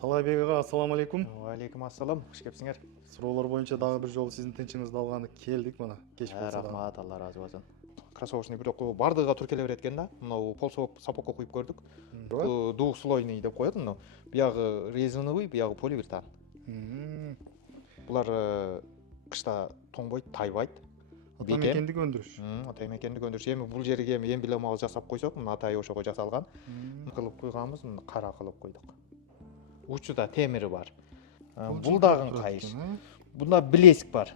Талайбек аға, ассаламу алейкум. Алейкум ассалам, қош келіпсіңер. Суроолор боюнча дагы бир жолу сиздин тынчыңызды алганы келдик мына. Кеч болсо да. Рахмат, Алла разы болсын. Кроссовочный бирок бардыгыга тур келе берет экен да. Мынау полсоп сапокко куюп көрдүк. Двухслойный деп коет мынау. Биягы резиновый, биягы поливертан. Булар кышта тоңбойт, тайбайт. Ата мекендик өндүрүш. Ата мекендик өндүрүш. Эми бул жерге эми эмблемабы жасап койсок, мына атай ошого жасалган. Кылып койганбыз, мына кара кылып койдук. Учуда темири бар. Бул дагы кайыш. Бунда билесик бар.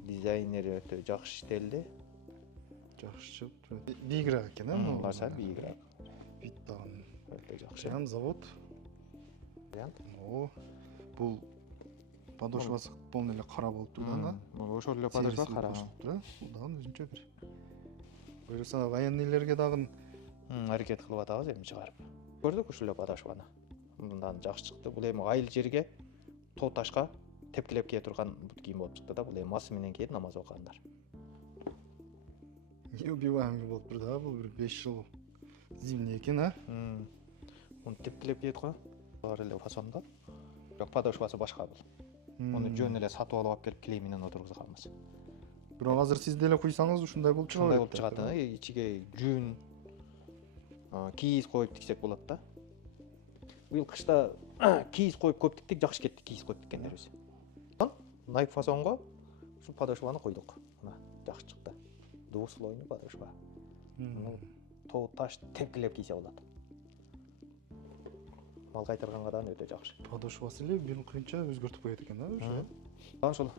Дизайнери өтө жакшы иштелди. Жакшы чыгып. Бийигирээк экен, э? Баса бийигирээк. Бит дагы Өтө жакшы. Жан завод. О, бул подошвасы полный эле кара болуп турган, да? Ошол эле подошва кара. Бул дагы өзүнчө бир. Буюрса военныйлерге дагы Аракет кылып атабыз эми чыгарып. Көрдүк ушул эле подошваны. Мындан жакшы чыкты. Бул эми айыл жерге, тоо ташка тепкилеп кие турган бут кийим болуп чыкты да. Бул эми масы менен кийет намаз окугандар. Убиваемый болуп тур да, бул бир 5 жыл зимний экен, а? Муну тепкилеп кийет го. Бар эле фасонда. Бирок подошвасы башка бул. Муну жөн эле сатып алып келип килей менен отургузганбыз. Бирок азыр сиз деле куйсаңыз ушундай болуп чыга Ушундай болуп чыгат, ичиге жүн, кийиз коюп тиксек болот да. Быйыл кышта кийиз коюп көп тиктик, жакшы кетти кийиз коюп тиккендерибиз. Найк фасонго ушул подошваны койдук. Мына жакшы чыкты. Двухслойный подошва. Муну тоо таш тепкилеп кийсе болот. Мал кайтарганга да өтө жакшы. Подошвасы эле бир кыйынча өзгөртүп коет экен, да, ошо. Ошол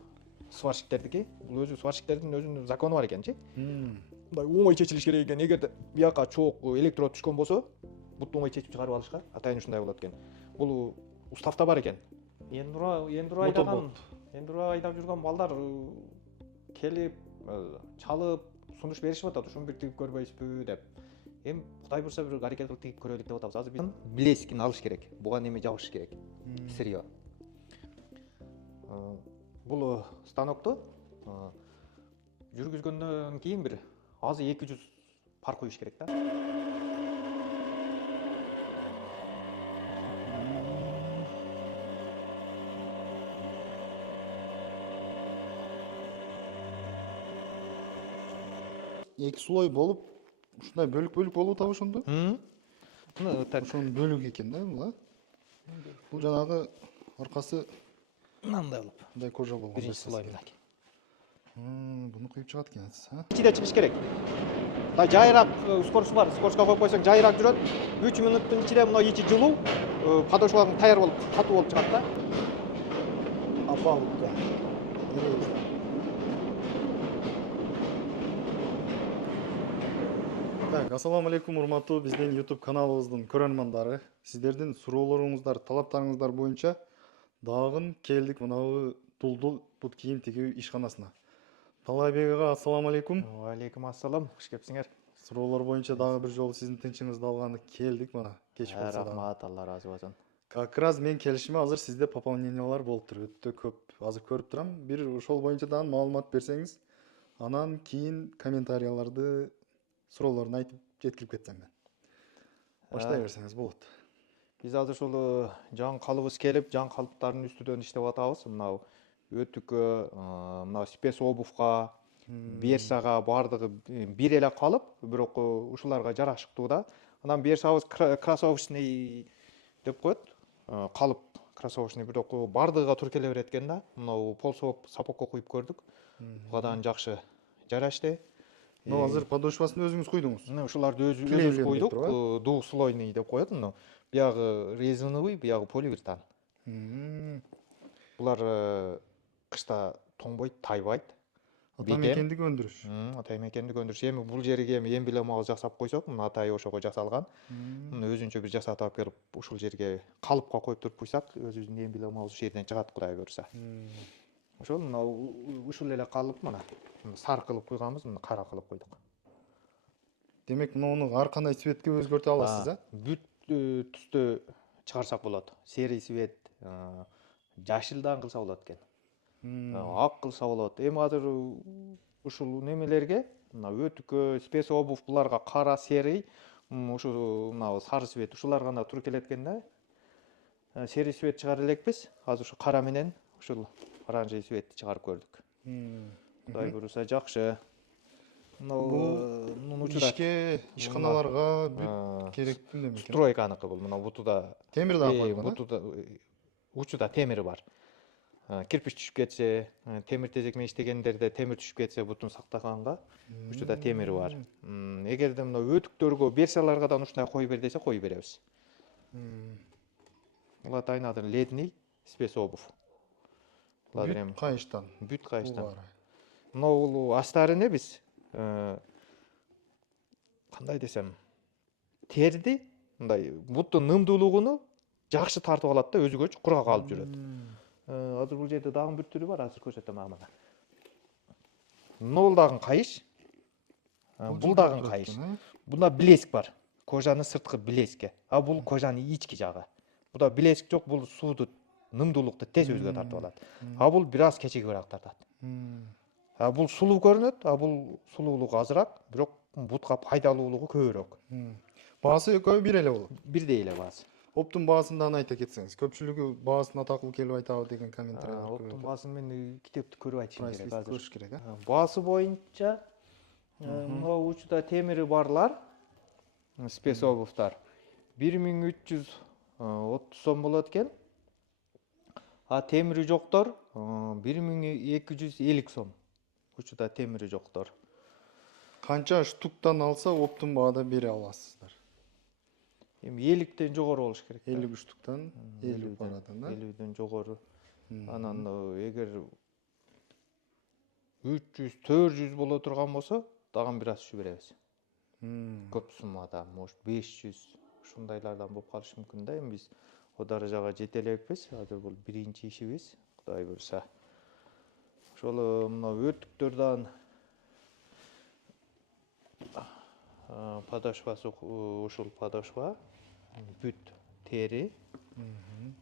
сварщиктердики, бул өзү сварщиктердин өзүнүн закону бар экенчи. Мындай оңой чечилиш керек экен. Эгерде бияка чоок электрод түшкөн болсо, бутты оңой чечип чыгарып алышка атайын ушундай болот экен. Бул уставта бар экен. Эндура айдап жүргөн балдар келип, чалып, сунуш беришип атат. Ушуну бир тигип көрбөйсүзбү деп. Эми Кудай бурса бир аракет кылып тигип көрөлүк деп атабыз. Азыр биз билесикин алыш керек. Буга неме жабыш керек. Сырьё. Бул станокту жүргүзгөндөн кийин бир азы 200 пар куюш керек да. Эки слой болуп, ушундай бөлүк болуп атабы ошондо? Мына так Ошонун бөлүгү экен да бул, а? Бул жанагы аркасы мындай болуп. мындай кожа болгон. Биринчи слой мынакей. Буну куюп чыгат экенсиз, а? Ичиде чыгыш керек. Мына жайыраак скорость бар. Скоростка коюп койсоң жайыраак жүрөт. 3 минуттун ичинде мына ичи жылуу, подошваң даяр болуп, катуу болуп чыгат да. Апалыкка. Так, ассаламу алейкум, урматтуу биздин YouTube каналыбыздын көрөрмандары. Сиздердин суроолоруңуздар, талаптарыңыздар боюнча дагы келдик мынабу Дулдул бут кийим тигүү ишканасына. Талайбек ага, ассаламу алейкум. Алейкум ассалам, кош келипсиңер. Суроолор боюнча дагы бир жолу сиздин тынчыңызды алганы келдик мына. Кеч болсо да. Рахмат, Алла разы болсын. Как раз мен келишиме азыр сизде пополнениялар болуп тур. Өтө көп азыр көрүп турам. Бир ошол боюнча дагы маалымат берсеңиз, анан кийин комментарияларды, суроолорун айтып жеткирип кетсем мен. Баштай берсеңиз болот. Биз азыр ушул жаңы калыбыбыз келип, жаңы калыптардын үстүнөн иштеп атабыз. Мынау өтүккө, мынау спец обувка, берсага бардыгы бир эле калып, бирок ушуларга жарашыктуу да. Анан берсабыз кроссовочный деп коет. Калып кроссовочный, бирок бардыгыга тур келе берет экен да. Мынау полсоп сапокко куюп көрдүк. Буга дагы жакшы жарашты. Но азыр подошвасын өзүңүз куйдуңуз. Мына ушуларды өзүбүз койдук. Двухслойный деп коет муну. Биягы резиновый, биягы поливертан. Булар кышта тоңбойт, тайбайт. Ата мекендик өндүрүш. Ата мекендик өндүрүш. Эми бул жерге эмблемабы жасап койсок, мына атай ошого жасалган. Муну өзүнчө бир жасатып алып келип, ушул жерге калыпка коюп туруп куйсак, өзүбүздүн эмблемабыз ушул жерден чыгат, Кудай буйрса. Ошол мына ушул эле калып мына сары кылып куйганбыз, мына кара кылып койдук. Демек, муну ар кандай цветке өзгөртө аласыз, а? Бүт түстө чыгарсак болот. Серый цвет, жашылдан кылса болот экен. Ак кылса болот. Эми азыр ушул немелерге, мына өтүккө, спец обув буларга кара, серый, ушу мына сары цвет ушулар гана тур келет экен да. серый свет чыгара элекпиз. Азыр ушу кара менен ушул оранжевый светти чыгарып көрдүк. Кудай буюрса жакшы. Бул учурат. ишке, ишканаларга бүт керектүү эме экен. Стройканыкы бул. Мына бутуда Темир дагы койгон. бутуда учуда темири бар. Кирпич түшүп кетсе, темир тезек менен иштегендерде темир түшүп кетсе, бутун сактаганга учуда темири бар. Эгерде мына өтүктөргө, версияларгадан ушундай кой бер десе, кой беребиз. Булар айнадыр ледний спец обувь. Бүт кайыштан. Бүт кайыштан. Мына бул астарыны биз кандай десем, терди мындай буттун нымдуулугуну жакшы тартып алат да, өзүгө кургак алып жүрөт. Азыр бул жерде дагы бир түрү бар, азыр көрсөтөм мына. Бул дагы кайыш. Бул дагы кайыш. Бунда блеск бар. Кожанын сырткы блески. А бул кожанын ички жагы. Буда блеск жок, бул сууду, нымдуулукту тез өзүгө тартып алат. А бул бир аз кечигирээк тартат. А бул сулуу көрүнөт, а бул сулуулугу азыраак, бирок бутка пайдалуулугу көбүрөөк. Баасы экөө бир эле болот. Бирдей эле баасы. Оптун баасын айта кетсеңиз. Көпчүлүгү баасына такыл келип айтабы деген комментарийлер көп. Оптун баасын мен китепти көрүп айтышым керек азыр. Көрүш керек, а? Баасы боюнча могу учуда темири барлар, спец обувьтар 1330 сом болот экен. А темири жоктор 1250 сом. Учуда темири жоктор. Канча штуктан алса оптун баада бере аласыздар? Эми 50тен жогору болуш керек. 50 штуктан 50 барадан, да? 50ден жогору. Анан эгер 300, 400 боло турган болсо, дагы бир аз түшүп беребиз. Көп суммада, может 500 ушундайлардан болуп калышы мүмкүн да. Эми биз о даражага жете элекпиз. Азыр бул биринчи ишибиз, Кудай буйрса. Ошол мына өтүктөрдөн подошвасы ушул подошва бүт тери.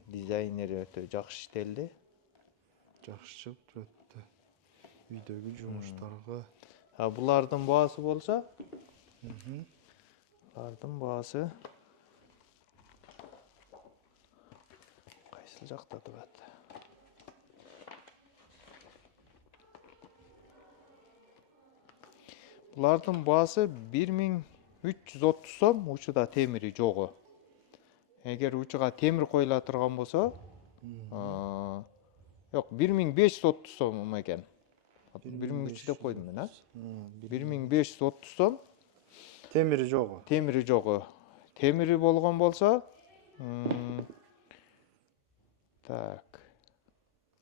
Дизайнери өтө жакшы иштелди. Жакшы чыгып турат. Үйдөгү жумуштарга. А булардын баасы болсо, булардын баасы кайсыл жакта турат? Булардын баасы 1330 сом, учуда темири жогу. Эгер учуга темир коюла турган болсо, жок, 1530 сом экен. 1300 деп койдум мен, а? 1530 сом. Темири жогу. Темири жогу. Темири болгон болсо, так.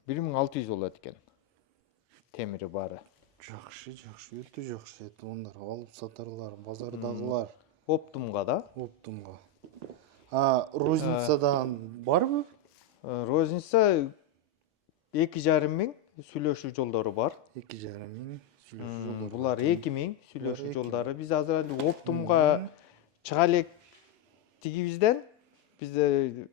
1600 болот экен. Темири бары. Жакшы, өтө жакшы. Ондар алып сатарлар, базардагылар. Оптумга да? Оптумга. А розницадан барбы? Розница 2,5 миң сүйлөшүү жолдору бар. 2,5 миң сүйлөшүү жолдору. Булар 2 миң сүйлөшүү жолдору. Биз азыр оптумга чыга электигибизден бизде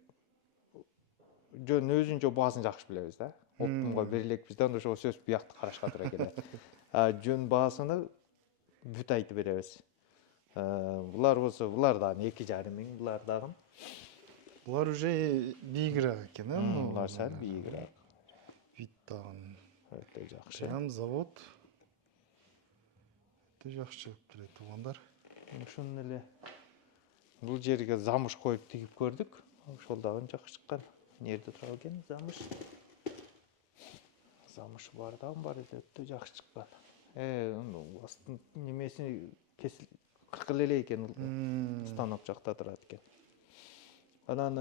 жөн өзүнчө баасын жакшы билебиз да. Оптумга бере элекпизден ошол сөз биякты карашка туура келет. Жөн баасыны бүт айтып беребиз. Булар болсо, булар дагы 2,5 миң, булар дагы. Булар уже бийигирээк экен, а? Булар сәл бийигирээк. Бүт дагы Өтө жакшы. Прям завод. Өтө жакшы чыгып турат туугандар. Ошон эле бул жерге замыш коюп тигип көрдүк. Ошол дагы жакшы чыккан. Нерде турат экен замыш? Замыш бар дагы бар эди, өтө жакшы чыккан. Астын немеси кесил кыркыл эле экен. Станок жакта турат экен. Анан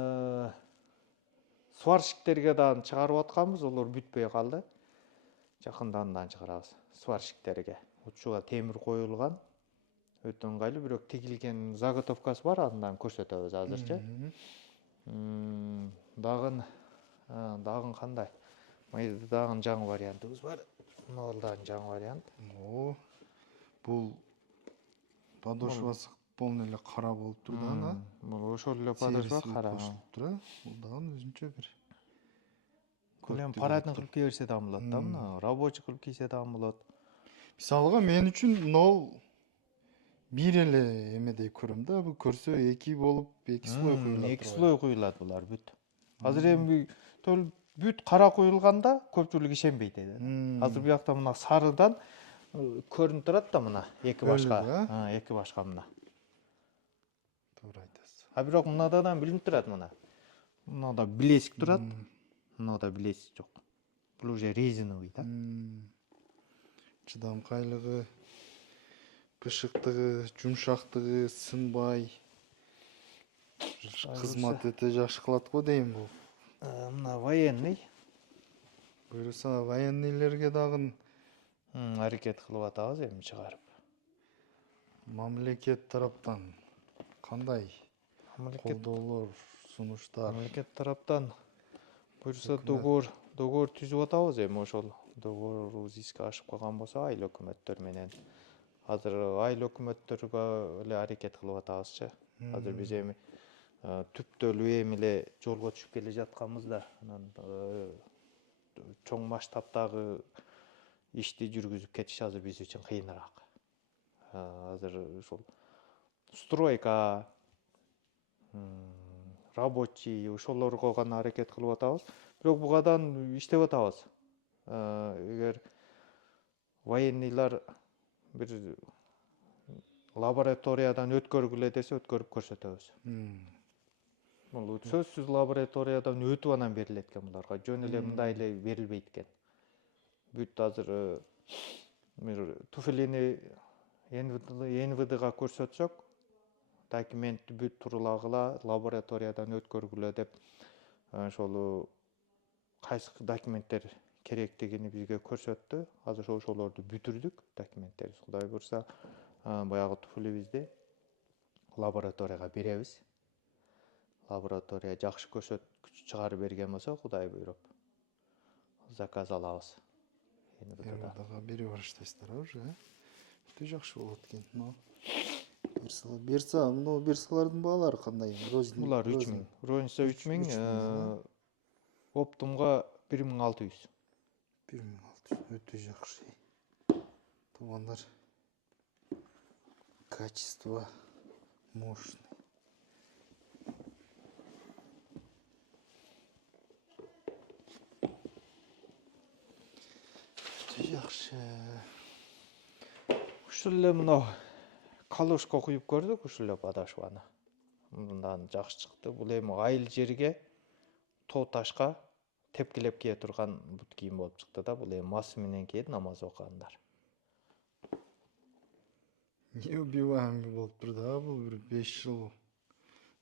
сварщиктерге дагы чыгарып атканбыз, олор бүтпөй калды. Жакында андан чыгарабыз. Сварщиктерге. Учуга темир коюлган. Өтө ыңгайлуу, бирок тигилген заготовкасы бар, андан көрсөтөбүз азырчы. Дагы кандай? Майда дагы жаңы вариантыбыз бар. Мына дагы жаңы вариант. Бул подошвасы полный эле кара болуп тур да, Бул ошол эле подошва кара. Бул дагы өзүнчө бир. Көлем парадный кылып кие берсе дагы болот да, мына рабочий кылып кийсе дагы болот. Мисалга мен үчүн мынау бир эле эмедей көрөм да, бул көрсө эки болуп, эки слой коюлат. Эки слой коюлат булар бүт. Азыр эми бүт кара куюлганда көпчүлүк ишенбейт да. Мм. Азыр буякта мына сарыдан көрүнүп турат да мына эки башка. Өлүгү, Эки башка мына. Туура айтасыз. А бирок мынадан билинип турат мына. Мынада билесик турат. Мынада билесик жок. Бул уже резиновый да. Чыдамкайлыгы, пышыктыгы, жумшактыгы, сынбай, кызмат өтө жакшы кылат го дейм бул. Мына военный Буюрса военныйлерге дагы аракет кылып атабыз эми чыгарып. мамлекет тараптан кандай Мамлекет колдоолор, сунуштар? мамлекет тараптан буюрса договор түзүп атабыз эми ошол договорубуз иске ашып калган болсо айыл өкмөттөр менен. Азыр айыл өкмөттөргө эле аракет кылып атабызчы. Азыр биз эми түптөлүү эми эле жолго түшүп келе жатканбыз да, анан чоң масштабтагы ишти жүргүзүп кетиш азыр биз үчүн кыйыныраак. Азыр ушул стройка, рабочий ошолорго гана аракет кылып атабыз. Бирок бугадан иштеп атабыз. Эгер военныйлар бир лабораториядан өткөргүлө десе өткөрүп көрсөтөбүз. Бул сөзсүз лабораториядан өтүп анан берилет экен буларга. Жөн эле мындай эле берилбейт экен. Бүт азыр бир туфлини НВДга көрсөтсөк, документти бүт турулагыла лабораториядан өткөргүлө деп ошол кайсы документтер керектигини бизге көрсөттү. Азыр ошолорду бүтүрдүк документтерди. Кудай буйрса, баягы туфлибизди лабораторияга беребиз. Лаборатория жакшы көрсөткүч чыгарып берген болсо, Кудай буйруп, заказ алабыз. НВДга берип баштайсыздар уже. Өтө жакшы болот экен. Берса, мына берсалардын баалары кандай? Булар 3000. Розница 3000, оптумга 1600. 1600. Өтө жакшы. Туугандар. Качество мощный. Өтө жакшы. Ушул эле мына калошко куюп көрдүк, ушул эле подошваны. Мындан жакшы чыкты. Бул эми айыл жерге, тоо ташка тепкилеп кие турган бут кийим болуп чыкты да. Бул эми масы менен кийет намаз окугандар. Неубиваемый болуп тур да, бул бир 5 жыл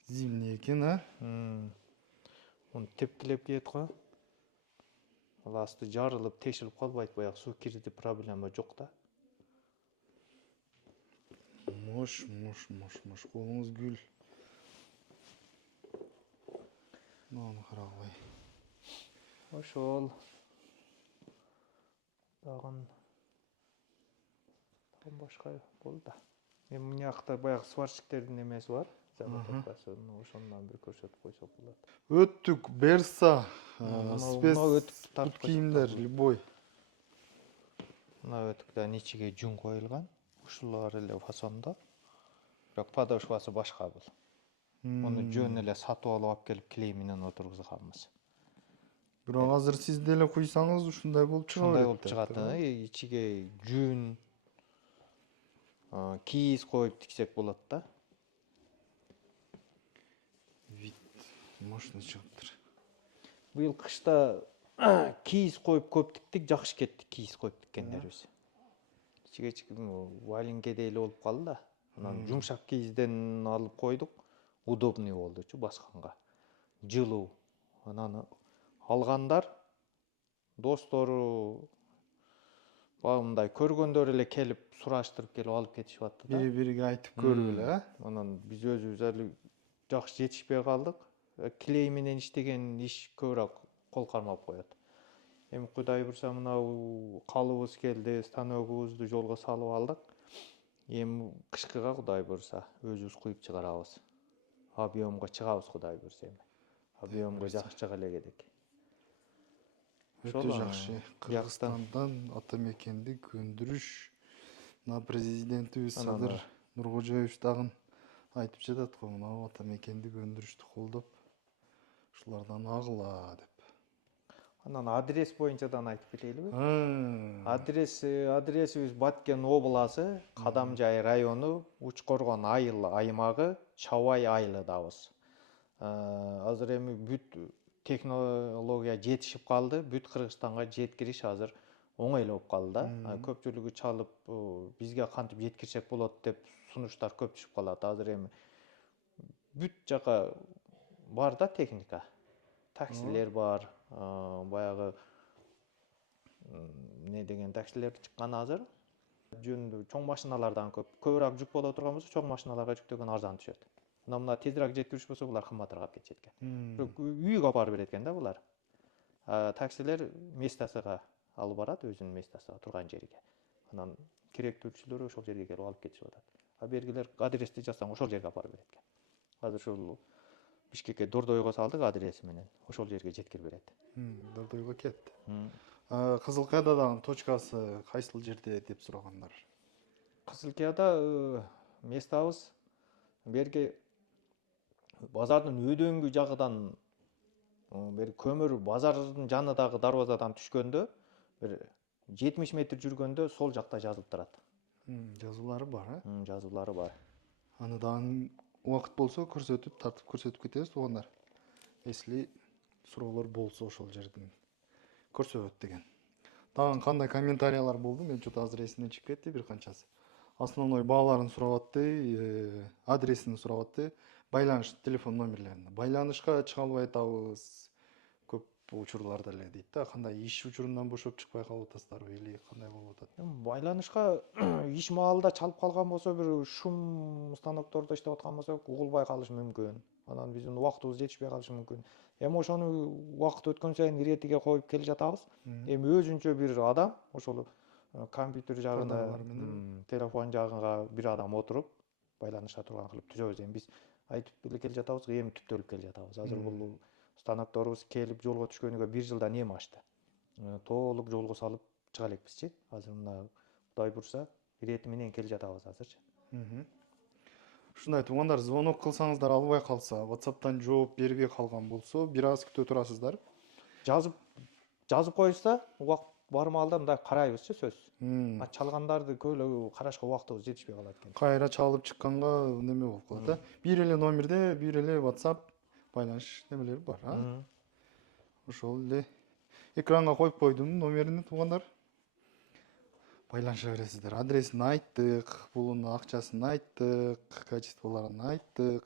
зимний экен, а? Муну тепкилеп кийет го. Ал асты жарылып, тешилип калбайт, баягы суу кирди проблема жок да. Мош. Колуңуз гүл. Муну карагыла. Ошол. Дагы башка болду да. Эми мынакта баягы сварщиктердин эмеси бар. Заготовкасы, ошондон бир көрсөтүп койсок болот. Өттүк, берса, спец өтүктү тартып кийимдер, любой. Мына өтүктөн ичиге жүн коюлган. Ушулар эле фасондо. Бирок подошвасы башка бул. Муну жөн эле сатып алып келип клей менен отургузганбыз. Бирок азыр сиз деле куйсаңыз ушундай болуп чыга берет. Ушундай болуп чыгат. Ичиге жүн, кийиз коюп тиксек болот да. Вид мощный чыгыптыр. Быйыл кышта кийиз коюп көп тиктик, жакшы кеттик кийиз коюп тиккендерибиз. Кичиге валенкедей эле болуп калды да. Анан жумшак кийизден алып койдук. Удобный болдучу басканга. Жылуу. Анан алгандар достору мындай көргөндөр эле келип сураштырып келип алып кетишип атты да. Бири-бириге айтып көрүп эле, а? Анан биз өзүбүз али жакшы жетишпей калдык. Клей менен иштеген иш көбүрөөк кол кармап коет. Эми Кудай буйрса мынау калыбыз келди, станогубузду жолго салып алдык. Эми кышкыга Кудай буйрса өзүбүз куюп чыгарабыз. Объемго чыгабыз Кудай буйрса эми. Объемго жакшы чыга элек эдик. Өтө жакшы. Кыргызстандан ата мекенди көндүрүш. Мына президентибиз Садыр Нуркожоевич дагы айтып жатат го, мына ата мекенди көндүрүштү колдоп ушулардан агыла деп. Анан адрес боюнчадан айтып кетелиби? Ха. Адресибиз Баткен обласы, Кадамжай району, Учкоргон аймагы, Чабай айылыдабыз. Азыр эми бүт технология жетишип калды, бүт Кыргызстанга жеткириш азыр оңойлоп калды да. Көпчүлүгү чалып бизге кантип жеткирсек болот деп сунуштар көп түшүп калат. Азыр эми бүт жака бар да техника. Таксилер бар, баягы не деген таксилер чыккан азыр. Жөн чоң машиналардан көбүрөөк жүк боло турган болсо, чоң машиналарга жүктөгөн арзан түшөт. Мына тезирээк жеткириш болсо, булар кымбатыраак кетет экен. Үйгө алып берет экен да булар. Таксилер местосуга алып барат, өзүнүн местосуга турган жерге. Анан керектүүлчүлөр ошол жерге келип алып кетишип атат. Бергилер адрести жазсаң ошол жерге алып берет экен. Азыр ушул Бишкекке Дордойго салдык адреси менен. Ошол жерге жеткирип берет. Дордойго кетти. Кызылкаяда дагы точкасы кайсыл жерде деп сурагандар. Кызылкаяда местабыз берги базардын өдөңгү жагынан бери көмөр базардын жанындагы дарбазадан түшкөндө бир 70 метр жүргөндө сол жакта жазылып турат. Жазуулары бар, Жазуулары бар. Аны дагы убакыт болсо көрсөтүп, тартып көрсөтүп кетебиз туугандар. Если суроолор болсо ошол жерден көрсөт деген. Дагы кандай комментариялар болду? Мен чөт азыр эсимден чыгып кетти бир канчасы. Основной бааларын сурап атты, адресин сурап атты, байланыш телефон номерлерин. Байланышка чыга албай атабыз. Көп учурларда эле дейт да, кандай иш учурунан бошоп чыкпай калып атасыздарбы или кандай болуп атат? Байланышка иш маалында чалып калган болсо, бир шум станоктордо иштеп аткан болсо, угулбай калышы мүмкүн. Анан биздин убактыбыз жетишпей калышы мүмкүн. Эми ошону убакыт өткөн сайын иретиге коюп келе жатабыз. Эми өзүнчө бир адам ошол компьютер жагына, телефон жагына бир адам отуруп, байланыша турган кылып түзөбүз. Эми биз айтып эле келе жатабыз, эми түптөлүп келе жатабыз. Азыр бул станокторубуз келип жолго түшкөнүгө 1 жылдан эми ашты. Толук жолго салып чыга элекпизчи. Азыр мына Кудай бурса, ирети менен келе жатабыз азырчы. Ушундай туугандар, звонок кылсаңыздар албай калса, WhatsApp'тан жооп бербей калган болсо, бир аз күтө турасыздар. Жазып коюшса, убакыт бар маалда мындай карайбызчы сөзсүз. Чалгандарды көбү карашка убактыбыз жетишпей калат экен. Кайра чалып чыкканга неме болуп калат, бир эле номерде, бир эле WhatsApp байланыш немелери бар, Ошол эле экранга коюп койдум номерин туугандар. Байланыша бересиздер. Адресин айттык, булун акчасын айттык, качестволорун айттык.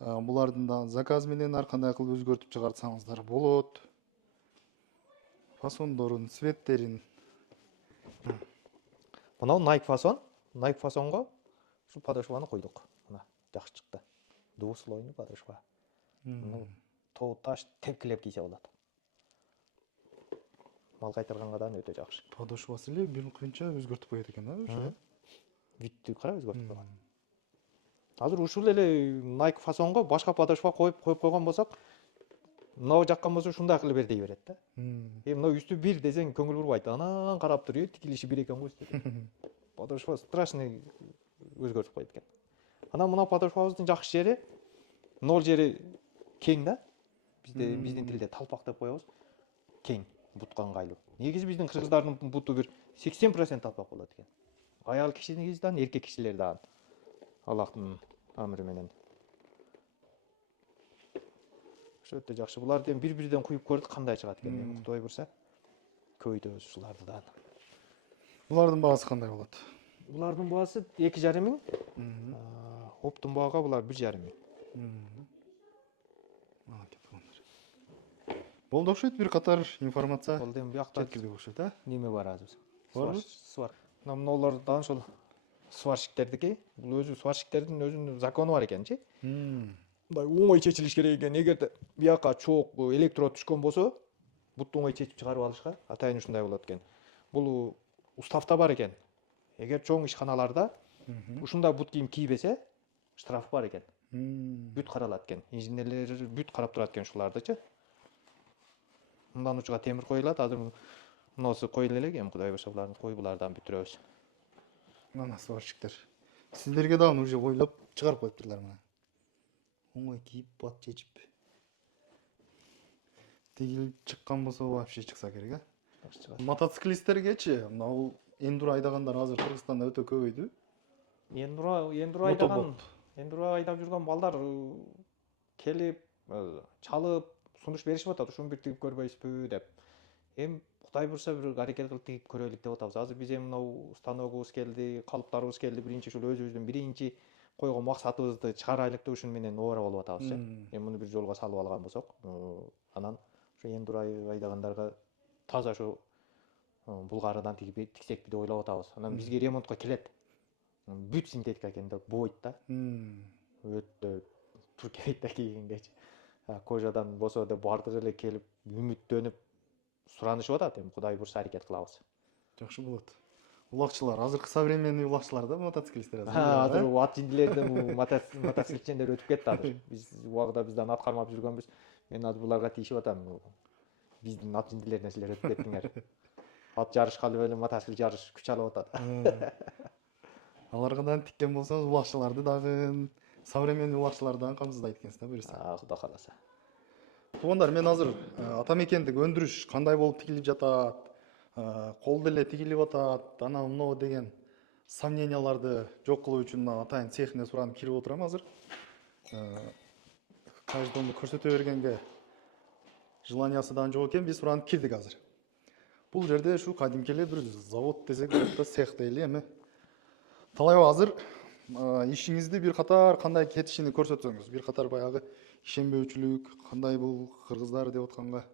Булардын да заказ менен ар кандай кылып өзгөртүп чыгарсаңыздар болот. Фасондорун, цветтерин. Мына Nike фасон. Nike фасонго ушул подошваны койдук. Мына жакшы чыкты. Двуслойный подошва. Тоо таш тепкилеп кийсе болот. Мал кайтарганга да өтө жакшы. Подошвасы эле бир кынча өзгөртүп коет экен, ошо. Бүттү кара өзгөртүп койгон. Азыр ушул эле Nike фасонго башка подошва коюп койгон болсок, мынау жаккан болсо ушундай кылып бер дей берет да. Мынау үстү бир десең көңүл бурбайт. Анан карап туруп, тикилиши бир экен го үстү. Подошва страшный өзгөртүп коет экен. Анан мына подошвабыздын жакшы жери 0 жери кең да. Биздин тилде талпак деп коебуз. Кең, бутка ыңгайлуу. Негизи биздин кыргыздардын буту бир 80% талпак болот экен. Аял кишинигизден, эркек кишилерден. Аллахтын амыры менен. Ошо өтө жакшы. Буларды эми бир-бирден куюп көрдүк, кандай чыгат экен. Кудай бурса, көбөйтөбүз ушуларды да. Булардын баасы кандай болот? Булардын баасы 2,5 миң. Оптун баага булар 1,5 миң. Болду окшойт, бир катар информация. Болду эми биякта жеткирдик окшойт, неме бар азыр? Барбы? Свар. Мыналардан ошол сварщиктердики. Бул өзү сварщиктердин өзүнүн закону бар экенчи. Мындай оңой чечилиш керек экен. Эгерде бияка чоок электрод түшкөн болсо, бутты оңой чечип чыгарып алышка атайын ушундай болот экен. Бул уставта бар экен. Эгер чоң ишканаларда ушундай бут кийим кийбесе, штраф бар экен. Бүт каралат экен. Инженерлер бүт карап турат экен ушулардычы. Мындан учуга темир коюлат. Азыр мунусу коюла элек, эми Кудай бурса буларды коюп булардан бүтүрөбүз. Мына сварщиктер. Сиздерге дагы уже ойлоп чыгарып коюптурлар мына. Оңой кийип, бат чечип. тигилип чыккан болсо вообще чыкса керек, а? Жақсы шығады. Мотоциклисттергечи мына эндуро айдагандар азыр Кыргызстанда өтө көбөйдү. Эндуро айдап жүрген балдар келип чалып сунуш беришип атат, ушуну бир тигип көрбөйсүзбү деп. Эми Кудай бурса бир аракет кылып тигип көрөлүк деп атабыз. Азыр биз эми мынау станогубуз келди, калыптарыбыз келди. Биринчи ушул өзүбүздүн биринчи койгон максатыбызды чыгарайлык деп ушуну менен оора болуп атабыз, Эми муну бир жолго салып алган болсок, анан ошо эндуро айдагандарга таза ошо булгарыдан тиксек деп ойлоп атабыз. Анан бизге ремонтко келет. Бүт синтетика экен деп бойт да. Өтө Туркияда кийгенгечи. Кожадан болсо деп бардыгы эле келип үмүттөнүп суранышып атат. Эми Кудай бурса аракет кылабыз. Жакшы болот. Улакчылар, азыркы современный улакчылар да мотоциклисттер. Азыр ат жиндилерден мотоциклчендер өтүп кетти азыр. Биз убагында bizden ат кармап жүргөнбүз. Мен азыр буларга тийишип атам. Биздин ат жиндилерден силер өтүп кеттиңер. Ат жарышкалы эле мотоцикл жарыш күч алып атат. Аларгадан тиккен болсоңуз улакчыларды дагы, современный улакчыларды дагы камсыздайт экенсиз да буюрса. Кудай кааласа. Туугандар, мен азыр атамекендик өндүрүш кандай болуп тигилип жатат, колдо эле тигилип атат, анан мынау деген сомненияларды жок кылуу үчүн атайын цехине суранып кирип отурам азыр. Каждому көрсөтө бергенге желаниясы дагы жок экен, биз суранып кирдик азыр. Бул жерде ушу кадимки эле бир завод десек болот да, цех дейли эми. Талайбы азыр ишиңизди бир катар кандай кетишини көрсөтсөңүз, бир катар баягы ишенбөөчүлүк кандай бул кыргыздар деп атканга.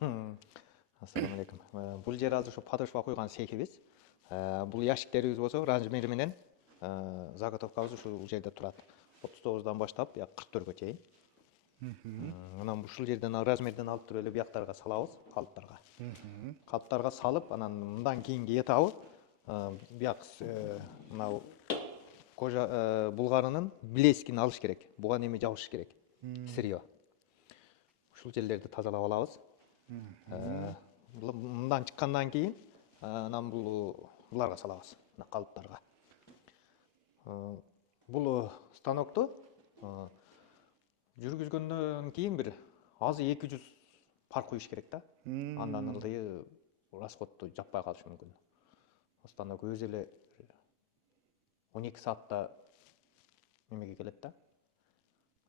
Ассаламу алейкум. Бул жер азыр ошо подошва койгон цехибиз. Бул ящиктерибиз болсо размери менен заготовкабыз ушул жерде турат. 39дан баштап 44гө чейин. Анан ушул жерден размерден алып туруп эле бияктарга салабыз, калыптарга. Калыптарга салып, анан мындан кийинки этабы бияк мынау кожа булгарынын блескин алыш керек. Буга неме жабыш керек. Сырье. Ушул жерлерди тазалап алабыз. Мындан чыккандан кийин анан буларга салабыз, мына калыптарга. Бул станокту жүргүзгөндөн кийин бир азы 200 пар куюш керек да. Андан ылдый расходду жаппай калышы мүмкүн. Станок өзү эле 12 саатта немеге келет да.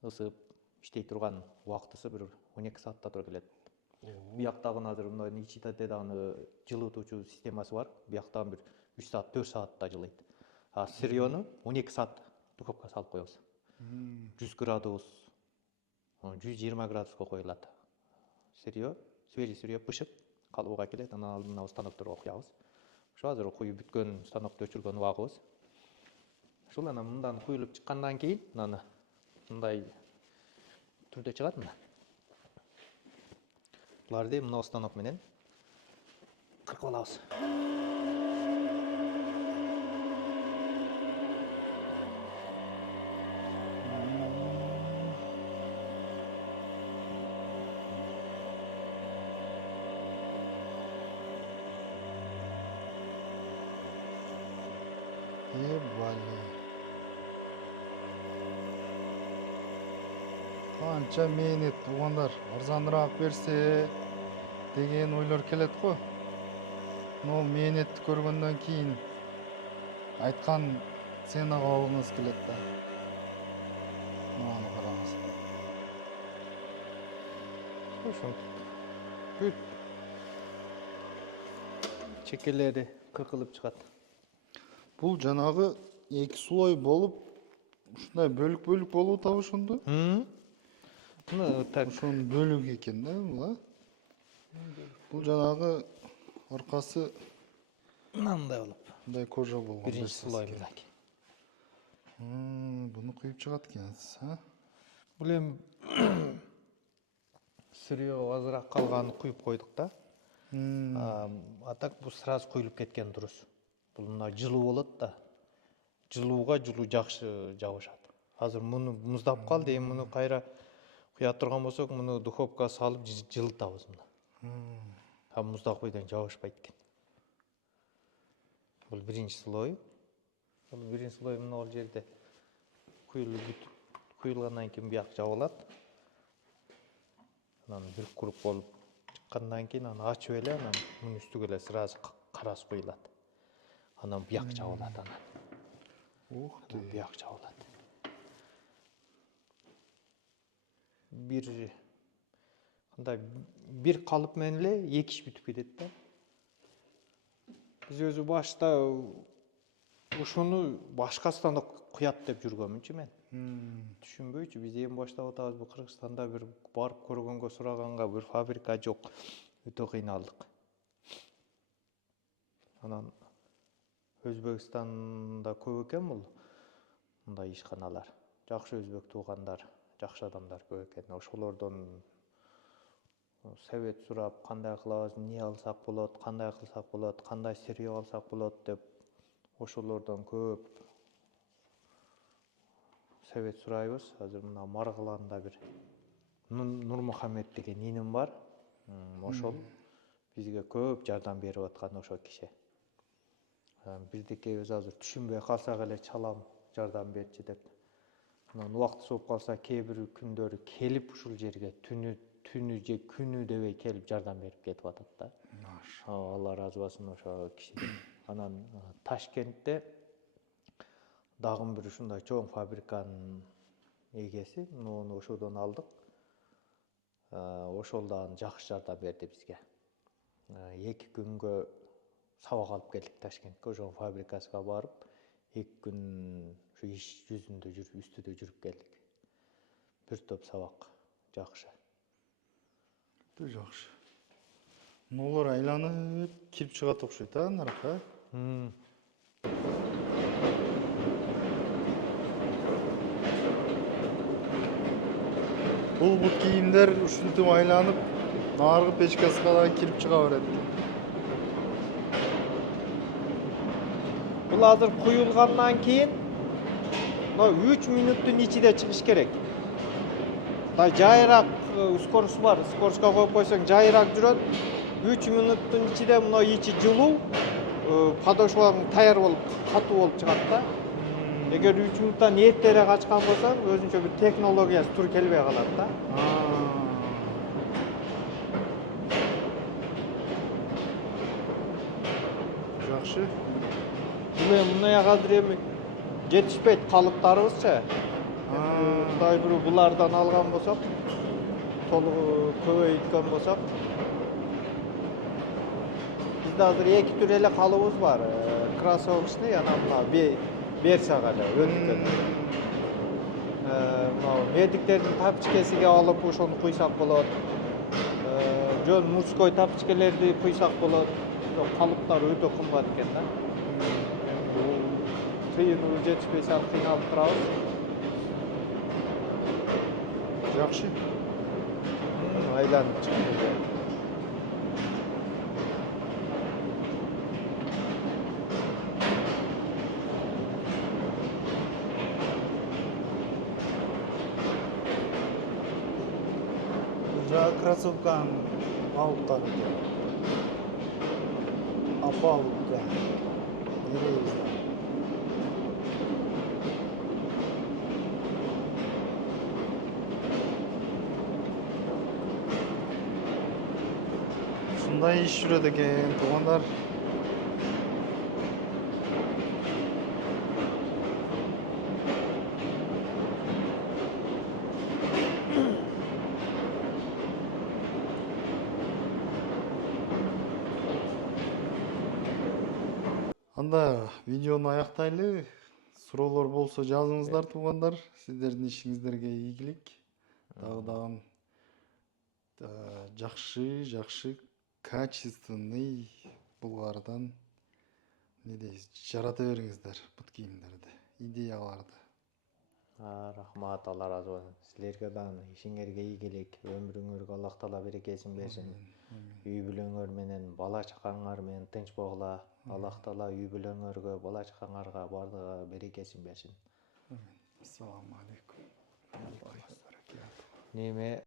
Ысып иштей турган убактысы бир 12 саатта тура келет. Бияктагы азыр мындай ичитеде дагы жылытуучу системасы бар. Бияктагы бир 3 саат, 4 саатта жылыйт. А сырьёну 12 саат духовкага салып коебуз. 100 градус, 120 градуска коюлат. Сырьё, свежий сырьё пышып, калыбыга келет, анан мына станокторго куябыз. Ошо азыр куюп бүткөн станокто өчүргөн убагыбыз. Ушул анан мындан куюлуп чыккандан кийин, мынаны мындай түрдө чыгат мына. Буларды мына станок менен кыркып алабыз. Канча мээнет туугандар, арзаныраак берсе деген ойлор келет го. Но мээнетти көргөндөн кийин айткан ценага алгыңыз келет да. Мына караңыз. Ошо бүт чекелери кыркылып чыгат. Бул жанагы эки слой болуп, ушундай бөлүк болуп атабы ошондо? Мына так Ошонун бөлүгү экен да бул, Бул жанагы аркасы мындай болуп. мындай кожа болгон. Биринчи слой мынакей. Буну куюп чыгат экенсиз, Бул эми сырьё азыраак калганын куюп койдук да. А так бул сразу куюлуп кеткен дурус. Бул мына жылуу болот да. Жылууга жылуу жакшы жабышат. Азыр муну муздап калды, эми муну кайра куя турган болсок, муну духовкага салып жылытабыз мына. А муздак бойдон жабышпайт экен. Бул биринчи слой. Бул биринчи слой мына жерде куюлгандан кийин бияк жабылат. Анан бир куруп болуп Чыккандан кийин аны ачып эле анан мунун үстүгө эле сразу кара суу куюлат. Анан буяк жабылат анан. Ух ты. Буяк жабылат. Бир кандай бир калып менен эле 2 иш бүтүп кетет да. Биз өзү башта ушуну башкасынан да куят деп жүргөнмүнчү мен. Түшүнбөйчү, биз эми баштап атабыз, бу Кыргызстанда бир барып көргөнгө сураганга бир фабрика жок. Өтө кыйналдык. Анан Өзбекстанда көп экен бул мындай ишканалар. Жакшы өзбек туугандар, жакшы адамдар көп экен. Ошолордон совет сурап, кандай кылабыз, эмне алсак болот, кандай кылсак болот, кандай сырье алсак болот деп ошолордон көп совет сурайбыз. Азыр мына Маргыланда бир Нурмухаммед деген иним бар. Ошол бизге көп жардам берип аткан ошол киши. Бирдикебиз азыр түшүнбөй калсак эле чалам жардам берчи деп. Анан убактысы болуп калса кээ бир күндөрү келип ушул жерге түнү же күнү дебей келип жардам берип кетип атат да. Алла ыраазы болсун ошо кишиден. Анан Ташкентте дагы бир ушундай чоң фабриканын эгеси, муну ошодон алдык. Ошол дагы жакшы жардам берди бизге. 2 күнгө сабак алып келдик Ташкентке, ошо фабрикасына барып, 2 күн ушу иш жүзүндө жүрүп, үстүдө жүрүп келдик. Бир топ сабак жакшы. Өтө жакшы. Нолор айланып кирип чыгат окшойт а наракка. Бул бут кийимдер ушинтип айланып, наркы печкасына да кирип чыга берет. Бул азыр куюлгандан кийин 3 мүнөттүн ичинде чыгыш керек. Жайыраак скорость бар, скоростка коюп койсоң жайыраак жүрөт. 3 мүнөттүн ичинде мына ичи жылуу, подошваң даяр болуп, катуу болуп чыгат да. Эгер 3 мүнөттөн эртерээк ачкан болсоң, өзүнчө бир технологиясы туура келбей калат да. Жакшы. Бул эми мына азыр эми жетишпейт калыптарыбызчы. Кудай буюрса булардан алган болсок, толугу көбөйткөн болсок. Бизде азыр 2 түр эле калыбыз бар. Кроссовочный, анан мына Берсага эле өткөн. Медиктердин тапочкесиге алып ошону куйсак болот. Жөн мужской тапочкелерди куйсак болот. Калыптар өтө кымбат экен да. Тыйынуу жетишпей сак кыйналып турабыз. Жакшы. Айланып чыкты. Кроссовканын алыптары. Апалыпка. Неребиз? Ушундай иш жүрөт экен, туугандар. Анда видеону аяктайлы. Суроолор болсо жазыңыздар туугандар. Сиздердин ишиңиздерге ийгилик. Дагы жакшы качественный булгардан не дейсиз, жарата бериңиздер бут кийимдерди, идеяларды. Рахмат, Алла ыраазы болсун. Силерге дагы ишиңерге ийгилик, өмүрүңөргө Аллах Таала берекесин берсин. Үй бүлөңөр менен, бала чакаңар менен тынч болгула. Аллах Таала үй бүлөңөргө, бала чакаңарга бардыгы берекесин берсин. Ассаламу алейкум. Неме